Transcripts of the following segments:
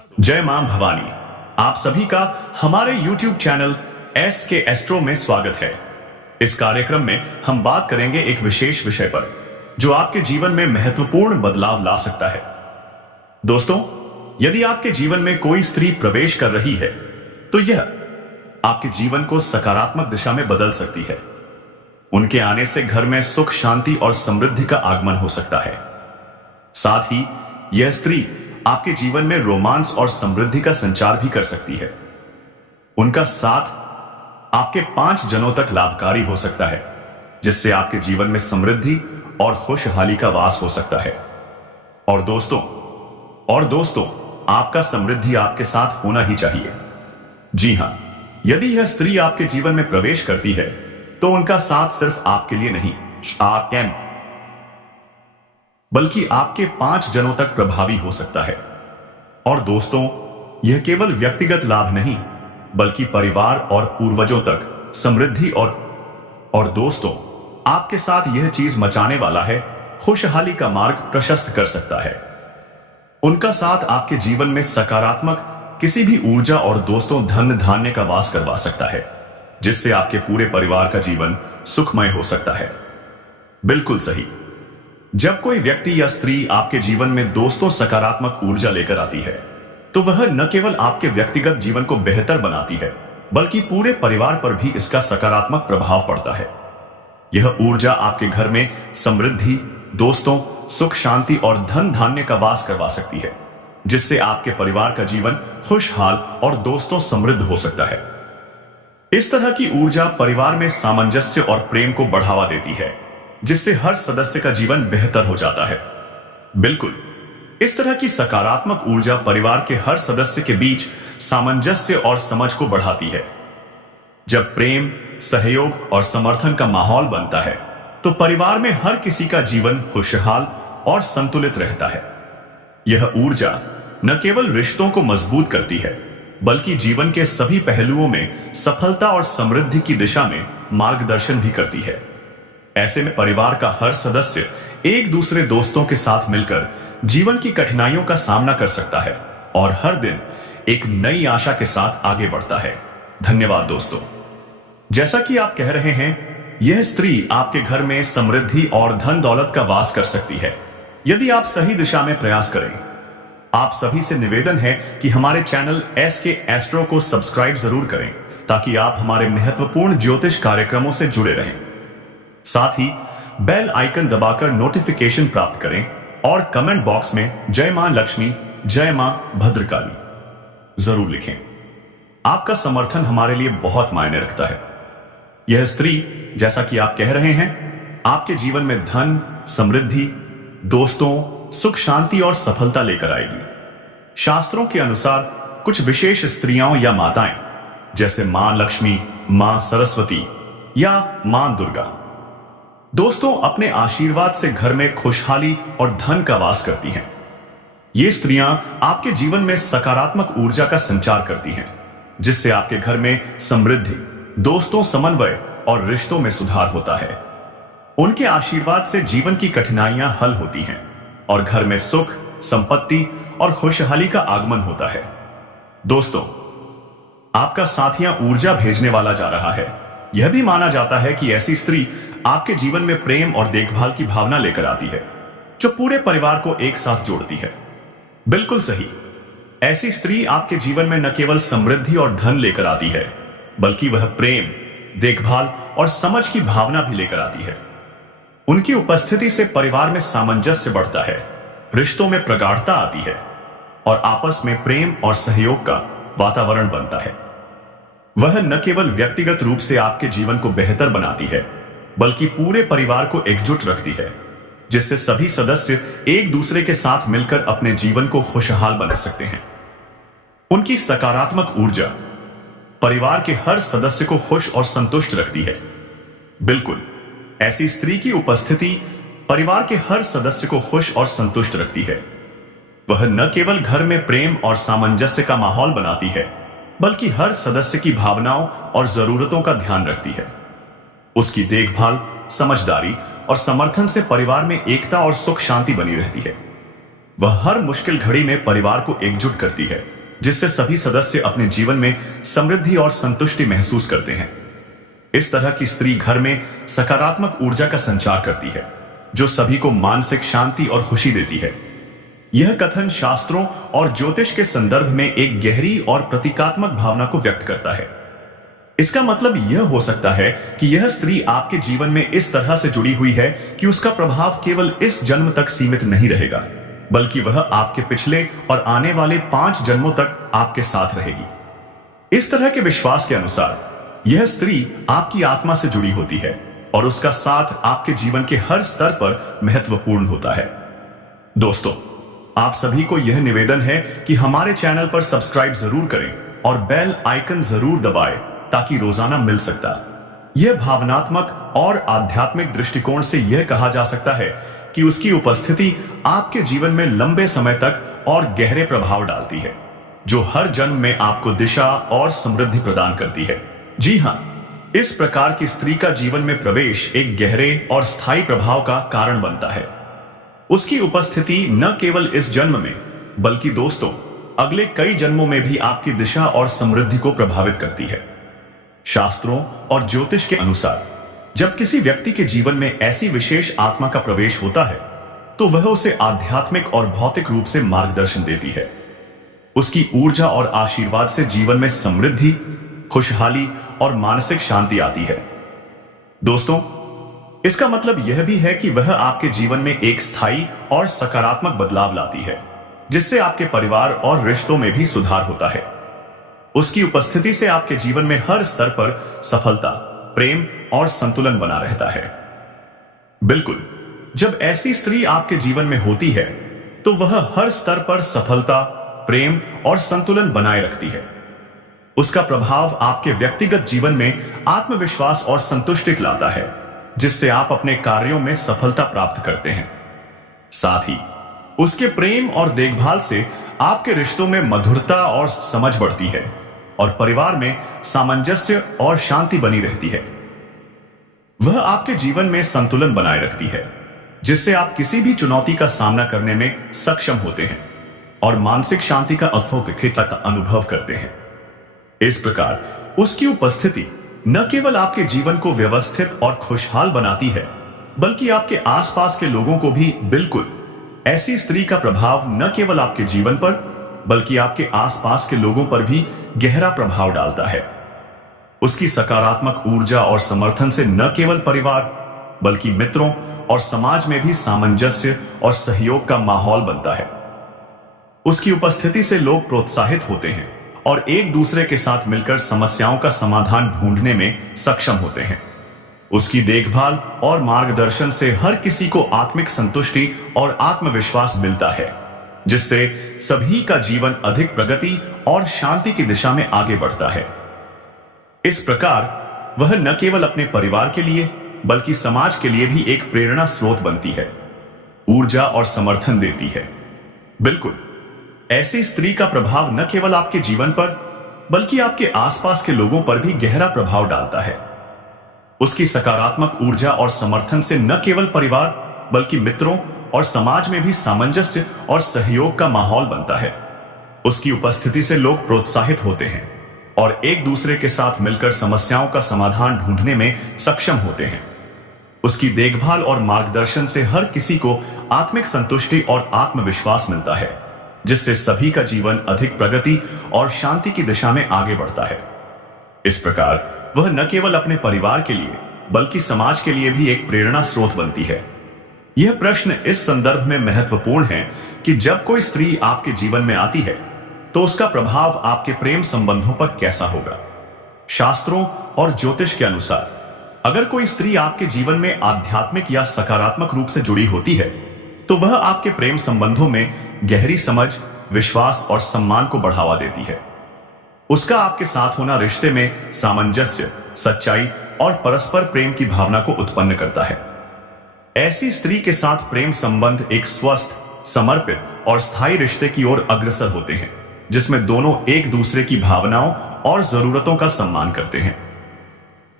जय मां भवानी। आप सभी का हमारे YouTube चैनल एस के एस्ट्रो में स्वागत है। इस कार्यक्रम में हम बात करेंगे एक विशेष विषय पर जो आपके जीवन में महत्वपूर्ण बदलाव ला सकता है। दोस्तों, यदि आपके जीवन में कोई स्त्री प्रवेश कर रही है तो यह आपके जीवन को सकारात्मक दिशा में बदल सकती है। उनके आने से घर में सुख, शांति और समृद्धि का आगमन हो सकता है। साथ ही यह स्त्री आपके जीवन में रोमांस और समृद्धि का संचार भी कर सकती है। उनका साथ आपके 5 जनों तक लाभकारी हो सकता है, जिससे आपके जीवन में समृद्धि और खुशहाली का वास हो सकता है। और दोस्तों, आपका समृद्धि आपके साथ होना ही चाहिए। जी हां, यदि यह स्त्री आपके जीवन में प्रवेश करती है तो उनका साथ सिर्फ आपके लिए नहीं बल्कि आपके 5 जनों तक प्रभावी हो सकता है। और दोस्तों, यह केवल व्यक्तिगत लाभ नहीं बल्कि परिवार और पूर्वजों तक समृद्धि और दोस्तों, आपके साथ यह चीज मचाने वाला है, खुशहाली का मार्ग प्रशस्त कर सकता है। उनका साथ आपके जीवन में सकारात्मक किसी भी ऊर्जा और दोस्तों धन धान्य का वास करवा सकता है, जिससे आपके पूरे परिवार का जीवन सुखमय हो सकता है। बिल्कुल सही। जब कोई व्यक्ति या स्त्री आपके जीवन में दोस्तों सकारात्मक ऊर्जा लेकर आती है तो वह न केवल आपके व्यक्तिगत जीवन को बेहतर बनाती है बल्कि पूरे परिवार पर भी इसका सकारात्मक प्रभाव पड़ता है। यह ऊर्जा आपके घर में समृद्धि, दोस्तों, सुख, शांति और धन धान्य का वास करवा सकती है, जिससे आपके परिवार का जीवन खुशहाल और दोस्तों समृद्ध हो सकता है। इस तरह की ऊर्जा परिवार में सामंजस्य और प्रेम को बढ़ावा देती है, जिससे हर सदस्य का जीवन बेहतर हो जाता है। बिल्कुल, इस तरह की सकारात्मक ऊर्जा परिवार के हर सदस्य के बीच सामंजस्य और समझ को बढ़ाती है। जब प्रेम, सहयोग और समर्थन का माहौल बनता है तो परिवार में हर किसी का जीवन खुशहाल और संतुलित रहता है। यह ऊर्जा न केवल रिश्तों को मजबूत करती है बल्कि जीवन के सभी पहलुओं में सफलता और समृद्धि की दिशा में मार्गदर्शन भी करती है। ऐसे में परिवार का हर सदस्य एक दूसरे दोस्तों के साथ मिलकर जीवन की कठिनाइयों का सामना कर सकता है और हर दिन एक नई आशा के साथ आगे बढ़ता है। धन्यवाद दोस्तों। जैसा कि आप कह रहे हैं, यह स्त्री आपके घर में समृद्धि और धन दौलत का वास कर सकती है यदि आप सही दिशा में प्रयास करें। आप सभी से निवेदन है कि हमारे चैनल एस के एस्ट्रो को सब्सक्राइब जरूर करें ताकि आप हमारे महत्वपूर्ण ज्योतिष कार्यक्रमों से जुड़े रहें। साथ ही बेल आइकन दबाकर नोटिफिकेशन प्राप्त करें और कमेंट बॉक्स में जय मां लक्ष्मी, जय मां भद्रकाली जरूर लिखें। आपका समर्थन हमारे लिए बहुत मायने रखता है। यह स्त्री, जैसा कि आप कह रहे हैं, आपके जीवन में धन, समृद्धि, दोस्तों, सुख, शांति और सफलता लेकर आएगी। शास्त्रों के अनुसार कुछ विशेष स्त्रियां या माताएं जैसे मां लक्ष्मी, मां सरस्वती या मां दुर्गा, दोस्तों, अपने आशीर्वाद से घर में खुशहाली और धन का वास करती हैं। ये स्त्रियां आपके जीवन में सकारात्मक ऊर्जा का संचार करती हैं, जिससे आपके घर में समृद्धि, दोस्तों, समन्वय और रिश्तों में सुधार होता है। उनके आशीर्वाद से जीवन की कठिनाइयां हल होती हैं और घर में सुख, संपत्ति और खुशहाली का आगमन होता है। दोस्तों, आपका साथियां ऊर्जा भेजने वाला जा रहा है। यह भी माना जाता है कि ऐसी स्त्री आपके जीवन में प्रेम और देखभाल की भावना लेकर आती है, जो पूरे परिवार को एक साथ जोड़ती है। बिल्कुल सही। ऐसी स्त्री आपके जीवन में न केवल समृद्धि और धन लेकर आती है बल्कि वह प्रेम, देखभाल और समझ की भावना भी लेकर आती है। उनकी उपस्थिति से परिवार में सामंजस्य बढ़ता है, रिश्तों में प्रगाढ़ता आती है और आपस में प्रेम और सहयोग का वातावरण बनता है। वह न केवल व्यक्तिगत रूप से आपके जीवन को बेहतर बनाती है बल्कि पूरे परिवार को एकजुट रखती है, जिससे सभी सदस्य एक दूसरे के साथ मिलकर अपने जीवन को खुशहाल बना सकते हैं। उनकी सकारात्मक ऊर्जा परिवार के हर सदस्य को खुश और संतुष्ट रखती है। बिल्कुल, ऐसी स्त्री की उपस्थिति परिवार के हर सदस्य को खुश और संतुष्ट रखती है। वह न केवल घर में प्रेम और सामंजस्य का माहौल बनाती है बल्कि हर सदस्य की भावनाओं और जरूरतों का ध्यान रखती है। उसकी देखभाल, समझदारी और समर्थन से परिवार में एकता और सुख शांति बनी रहती है। वह हर मुश्किल घड़ी में परिवार को एकजुट करती है, जिससे सभी सदस्य अपने जीवन में समृद्धि और संतुष्टि महसूस करते हैं। इस तरह की स्त्री घर में सकारात्मक ऊर्जा का संचार करती है, जो सभी को मानसिक शांति और खुशी देती है। यह कथन शास्त्रों और ज्योतिष के संदर्भ में एक गहरी और प्रतीकात्मक भावना को व्यक्त करता है। इसका मतलब यह हो सकता है कि यह स्त्री आपके जीवन में इस तरह से जुड़ी हुई है कि उसका प्रभाव केवल इस जन्म तक सीमित नहीं रहेगा, बल्कि वह आपके पिछले और आने वाले 5 जन्मों तक आपके साथ रहेगी। इस तरह के विश्वास के अनुसार यह स्त्री आपकी आत्मा से जुड़ी होती है और उसका साथ आपके जीवन के हर स्तर पर महत्वपूर्ण होता है। दोस्तों, आप सभी को यह निवेदन है कि हमारे चैनल पर सब्सक्राइब जरूर करें और बेल आइकन जरूर दबाएं, ताकि रोजाना मिल सकता। यह भावनात्मक और आध्यात्मिक दृष्टिकोण से यह कहा जा सकता है कि उसकी उपस्थिति आपके जीवन में लंबे समय तक और गहरे प्रभाव डालती है, जो हर जन्म में आपको दिशा और समृद्धि प्रदान करती है। जी हां, इस प्रकार की स्त्री का जीवन में प्रवेश एक गहरे और स्थायी प्रभाव का कारण बनता है। उसकी उपस्थिति न केवल इस जन्म में, बल्कि दोस्तों, अगले कई जन्मों में भी आपकी दिशा और समृद्धि को प्रभावित करती है। शास्त्रों और ज्योतिष के अनुसार जब किसी व्यक्ति के जीवन में ऐसी विशेष आत्मा का प्रवेश होता है, तो वह उसे आध्यात्मिक और भौतिक रूप से मार्गदर्शन देती है। उसकी ऊर्जा और आशीर्वाद से जीवन में समृद्धि, खुशहाली और मानसिक शांति आती है। दोस्तों, इसका मतलब यह भी है कि वह आपके जीवन में एक स्थायी और सकारात्मक बदलाव लाती है, जिससे आपके परिवार और रिश्तों में भी सुधार होता है। उसकी उपस्थिति से आपके जीवन में हर स्तर पर सफलता, प्रेम और संतुलन बना रहता है। बिल्कुल, जब ऐसी स्त्री आपके जीवन में होती है, तो वह हर स्तर पर सफलता, प्रेम और संतुलन बनाए रखती है। उसका प्रभाव आपके व्यक्तिगत जीवन में आत्मविश्वास और संतुष्टि लाता है, जिससे आप अपने कार्यों में सफलता प्राप्त करते हैं। साथ ही उसके प्रेम और देखभाल से आपके रिश्तों में मधुरता और समझ बढ़ती है और परिवार में सामंजस्य और शांति बनी रहती है। वह आपके जीवन में संतुलन बनाए रखती है, जिससे आप किसी भी चुनौती का सामना करने में सक्षम होते हैं और मानसिक शांति का अस्फोटता का अनुभव करते हैं। इस प्रकार उसकी उपस्थिति न केवल आपके जीवन को व्यवस्थित और खुशहाल बनाती है, बल्कि आपके आसपास के लोगों को भी। बिल्कुल, ऐसी स्त्री का प्रभाव न केवल आपके जीवन पर, बल्कि आपके आसपास के लोगों पर भी गहरा प्रभाव डालता है। उसकी सकारात्मक ऊर्जा और समर्थन से न केवल परिवार, बल्कि मित्रों और समाज में भी सामंजस्य और सहयोग का माहौल बनता है। उसकी उपस्थिति से लोग प्रोत्साहित होते हैं और एक दूसरे के साथ मिलकर समस्याओं का समाधान ढूंढने में सक्षम होते हैं। उसकी देखभाल और मार्गदर्शन से हर किसी को आत्मिक संतुष्टि और आत्मविश्वास मिलता है, जिससे सभी का जीवन अधिक प्रगति और शांति की दिशा में आगे बढ़ता है। इस प्रकार वह न केवल अपने परिवार के लिए, बल्कि समाज के लिए भी एक प्रेरणा स्रोत बनती है, ऊर्जा और समर्थन देती है। बिल्कुल, ऐसी स्त्री का प्रभाव न केवल आपके जीवन पर, बल्कि आपके आसपास के लोगों पर भी गहरा प्रभाव डालता है। उसकी सकारात्मक ऊर्जा और समर्थन से न केवल परिवार, बल्कि मित्रों और समाज में भी सामंजस्य और सहयोग का माहौल बनता है। उसकी उपस्थिति से लोग प्रोत्साहित होते हैं और एक दूसरे के साथ मिलकर समस्याओं का समाधान ढूंढने में सक्षम होते हैं। उसकी देखभाल और मार्गदर्शन से हर किसी को आत्मिक संतुष्टि और आत्मविश्वास मिलता है, जिससे सभी का जीवन अधिक प्रगति और शांति की दिशा में आगे बढ़ता है। इस प्रकार वह न केवल अपने परिवार के लिए, बल्कि समाज के लिए भी एक प्रेरणा स्रोत बनती है। यह प्रश्न इस संदर्भ में महत्वपूर्ण है कि जब कोई स्त्री आपके जीवन में आती है, तो उसका प्रभाव आपके प्रेम संबंधों पर कैसा होगा। शास्त्रों और ज्योतिष के अनुसार अगर कोई स्त्री आपके जीवन में आध्यात्मिक या सकारात्मक रूप से जुड़ी होती है, तो वह आपके प्रेम संबंधों में गहरी समझ, विश्वास और सम्मान को बढ़ावा देती है। उसका आपके साथ होना रिश्ते में सामंजस्य, सच्चाई और परस्पर प्रेम की भावना को उत्पन्न करता है। ऐसी स्त्री के साथ प्रेम संबंध एक स्वस्थ, समर्पित और स्थायी रिश्ते की ओर अग्रसर होते हैं, जिसमें दोनों एक दूसरे की भावनाओं और जरूरतों का सम्मान करते हैं।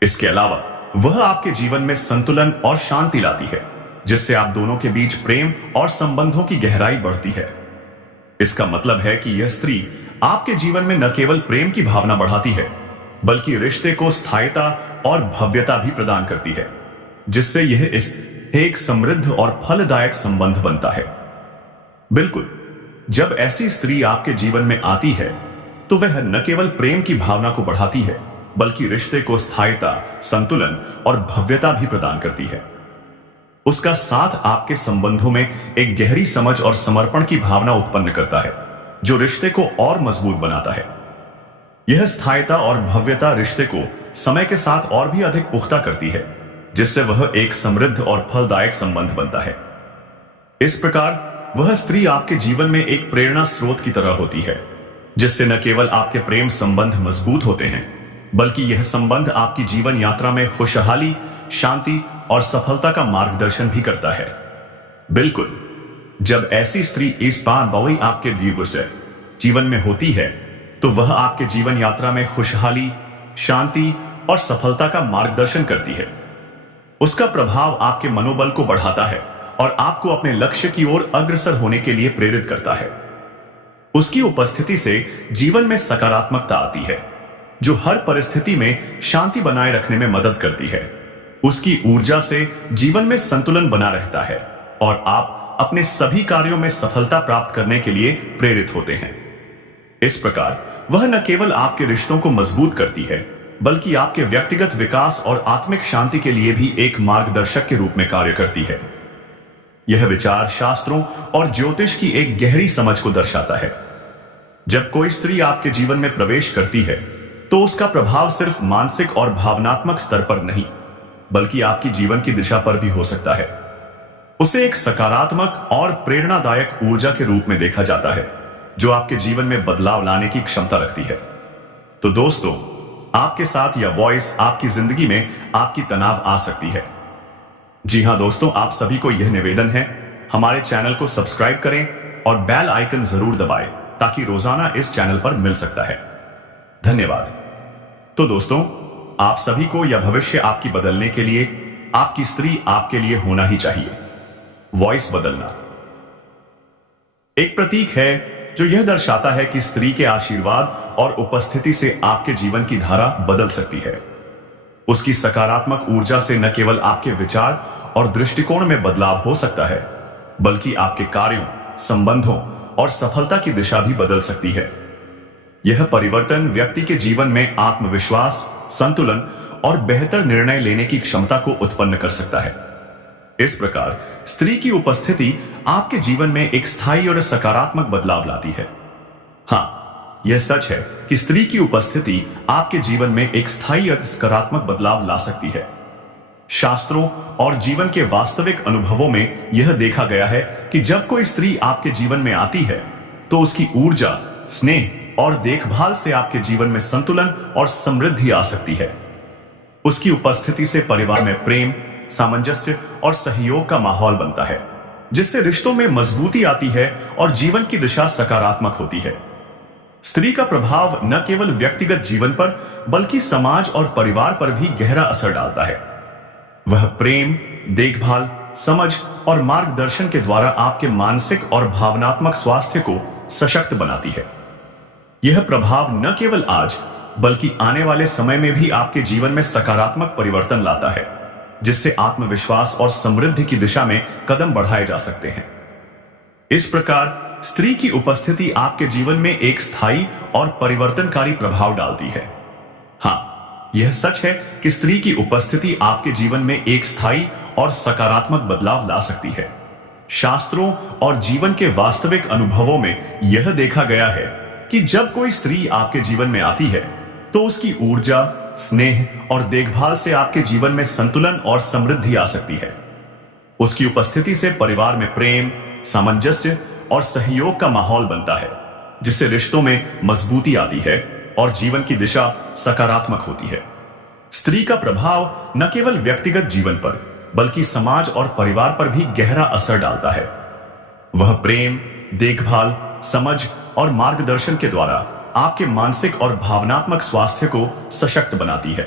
इसके अलावा वह आपके जीवन में संतुलन और शांति लाती है, जिससे आप दोनों के बीच प्रेम और संबंधों की गहराई बढ़ती है। इसका मतलब है कि यह स्त्री आपके जीवन में न केवल प्रेम की भावना बढ़ाती है, बल्कि रिश्ते को स्थायिता और भव्यता भी प्रदान करती है, जिससे यह इस एक समृद्ध और फलदायक संबंध बनता है। बिल्कुल, जब ऐसी स्त्री आपके जीवन में आती है तो वह न केवल प्रेम की भावना को बढ़ाती है, बल्कि रिश्ते को स्थायिता, संतुलन और भव्यता भी प्रदान करती है। उसका साथ आपके संबंधों में एक गहरी समझ और समर्पण की भावना उत्पन्न करता है, जो रिश्ते को और मजबूत बनाता है। यह स्थायिता और भव्यता रिश्ते को समय के साथ और भी अधिक पुख्ता करती है, जिससे वह एक समृद्ध और फलदायक संबंध बनता है। इस प्रकार वह स्त्री आपके जीवन में एक प्रेरणा स्रोत की तरह होती है, जिससे न केवल आपके प्रेम संबंध मजबूत होते हैं, बल्कि यह संबंध आपकी जीवन यात्रा में खुशहाली, शांति और सफलता का मार्गदर्शन भी करता है। बिल्कुल, जब ऐसी स्त्री इस बार आपके दीर्घ से जीवन में होती है तो वह आपके जीवन यात्रा में खुशहाली, शांति और सफलता का मार्गदर्शन करती है। उसका प्रभाव आपके मनोबल को बढ़ाता है और आपको अपने लक्ष्य की ओर अग्रसर होने के लिए प्रेरित करता है। उसकी उपस्थिति से जीवन में सकारात्मकता आती है, जो हर परिस्थिति में शांति बनाए रखने में मदद करती है। उसकी ऊर्जा से जीवन में संतुलन बना रहता है और आप अपने सभी कार्यों में सफलता प्राप्त करने के लिए प्रेरित होते हैं। इस प्रकार वह न केवल आपके रिश्तों को मजबूत करती है, बल्कि आपके व्यक्तिगत विकास और आत्मिक शांति के लिए भी एक मार्गदर्शक के रूप में कार्य करती है। यह विचार शास्त्रों और ज्योतिष की एक गहरी समझ को दर्शाता है। जब कोई स्त्री आपके जीवन में प्रवेश करती है तो उसका प्रभाव सिर्फ मानसिक और भावनात्मक स्तर पर नहीं, बल्कि आपकी जीवन की दिशा पर भी हो सकता है। उसे एक सकारात्मक और प्रेरणादायक ऊर्जा के रूप में देखा जाता है, जो आपके जीवन में बदलाव लाने की क्षमता रखती है। तो दोस्तों, आपके साथ यह वॉइस आपकी जिंदगी में आपकी तनाव आ सकती है। जी हां दोस्तों, आप सभी को यह निवेदन है, हमारे चैनल को सब्सक्राइब करें और बेल आइकन जरूर दबाएं, ताकि रोजाना इस चैनल पर मिल सकता है। धन्यवाद। तो दोस्तों, आप सभी को यह भविष्य आपकी बदलने के लिए आपकी स्त्री आपके लिए होना ही चाहिए। वॉइस बदलना एक प्रतीक है जो यह दर्शाता है कि स्त्री के आशीर्वाद और उपस्थिति से आपके जीवन की धारा बदल सकती है। उसकी सकारात्मक ऊर्जा से न केवल आपके विचार और दृष्टिकोण में बदलाव हो सकता है, बल्कि आपके कार्यों, संबंधों और सफलता की दिशा भी बदल सकती है। यह परिवर्तन व्यक्ति के जीवन में आत्मविश्वास, संतुलन और बेहतर निर्णय लेने की क्षमता को उत्पन्न कर सकता है। इस प्रकार स्त्री की उपस्थिति आपके जीवन में एक स्थायी और सकारात्मक बदलाव लाती है। हाँ, यह सच है कि स्त्री की उपस्थिति आपके जीवन में एक स्थायी और सकारात्मक बदलाव ला सकती है। शास्त्रों और जीवन के वास्तविक अनुभवों में यह देखा गया है कि जब कोई स्त्री आपके जीवन में आती है तो उसकी ऊर्जा, स्नेह और देखभाल से आपके जीवन में संतुलन और समृद्धि आ सकती है। उसकी उपस्थिति से परिवार में प्रेम, सामंजस्य और सहयोग का माहौल बनता है, जिससे रिश्तों में मजबूती आती है और जीवन की दिशा सकारात्मक होती है। स्त्री का प्रभाव न केवल व्यक्तिगत जीवन पर, बल्कि समाज और परिवार पर भी गहरा असर डालता है। वह प्रेम, देखभाल, समझ और मार्गदर्शन के द्वारा आपके मानसिक और भावनात्मक स्वास्थ्य को सशक्त बनाती है। यह प्रभाव न केवल आज, बल्कि आने वाले समय में भी आपके जीवन में सकारात्मक परिवर्तन लाता है, जिससे आत्मविश्वास और समृद्धि की दिशा में कदम बढ़ाए जा सकते हैं। इस प्रकार स्त्री की उपस्थिति आपके जीवन में एक स्थायी और परिवर्तनकारी प्रभाव डालती है। हाँ, यह सच है कि स्त्री की उपस्थिति आपके जीवन में एक स्थायी और सकारात्मक बदलाव ला सकती है। शास्त्रों और जीवन के वास्तविक अनुभवों में यह देखा गया है कि जब कोई स्त्री आपके जीवन में आती है तो उसकी ऊर्जा, स्नेह और देखभाल से आपके जीवन में संतुलन और समृद्धि आ सकती है। उसकी उपस्थिति से परिवार में प्रेम, सामंजस्य और सहयोग का माहौल बनता है, जिससे रिश्तों में मजबूती आती है और जीवन की दिशा सकारात्मक होती है। स्त्री का प्रभाव न केवल व्यक्तिगत जीवन पर, बल्कि समाज और परिवार पर भी गहरा असर डालता है। वह प्रेम, देखभाल, समझ और मार्गदर्शन के द्वारा आपके मानसिक और भावनात्मक स्वास्थ्य को सशक्त बनाती है।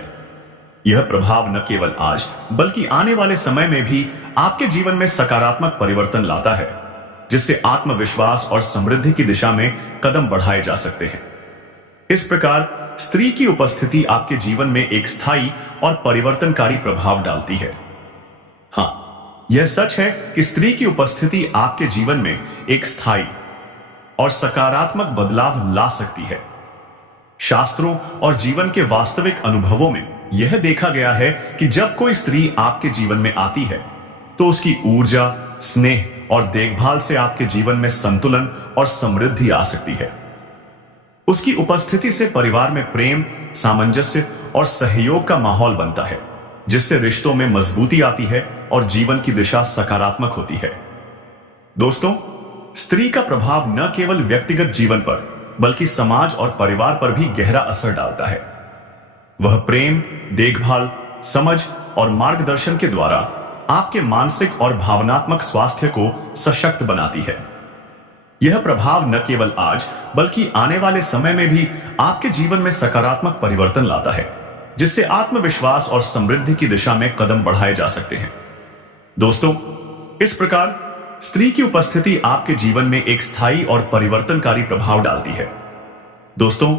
यह प्रभाव न केवल आज, बल्कि आने वाले समय में भी आपके जीवन में सकारात्मक परिवर्तन लाता है, जिससे आत्मविश्वास और समृद्धि की दिशा में कदम बढ़ाए जा सकते हैं। इस प्रकार स्त्री की उपस्थिति आपके जीवन में एक स्थायी और परिवर्तनकारी प्रभाव डालती है। हाँ, यह सच है कि स्त्री की उपस्थिति आपके जीवन में एक स्थायी और सकारात्मक बदलाव ला सकती है। शास्त्रों और जीवन के वास्तविक अनुभवों में यह देखा गया है कि जब कोई स्त्री आपके जीवन में आती है तो उसकी ऊर्जा, स्नेह और देखभाल से आपके जीवन में संतुलन और समृद्धि आ सकती है। उसकी उपस्थिति से परिवार में प्रेम, सामंजस्य और सहयोग का माहौल बनता है, जिससे रिश्तों में मजबूती आती है और जीवन की दिशा सकारात्मक होती है। दोस्तों, स्त्री का प्रभाव न केवल व्यक्तिगत जीवन पर बल्कि समाज और परिवार पर भी गहरा असर डालता है। वह प्रेम, देखभाल, समझ और मार्गदर्शन के द्वारा आपके मानसिक और भावनात्मक स्वास्थ्य को सशक्त बनाती है। यह प्रभाव न केवल आज बल्कि आने वाले समय में भी आपके जीवन में सकारात्मक परिवर्तन लाता है, जिससे आत्मविश्वास और समृद्धि की दिशा में कदम बढ़ाए जा सकते हैं। दोस्तों, इस प्रकार स्त्री की उपस्थिति आपके जीवन में एक स्थायी और परिवर्तनकारी प्रभाव डालती है। दोस्तों,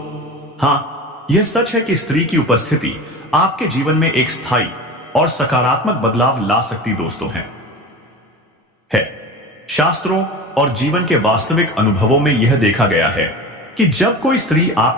हाँ, यह सच है कि स्त्री की उपस्थिति आपके जीवन में एक स्थायी और सकारात्मक बदलाव ला सकती दोस्तों है। शास्त्रों और जीवन के वास्तविक अनुभवों में यह देखा गया है कि जब कोई स्त्री आपके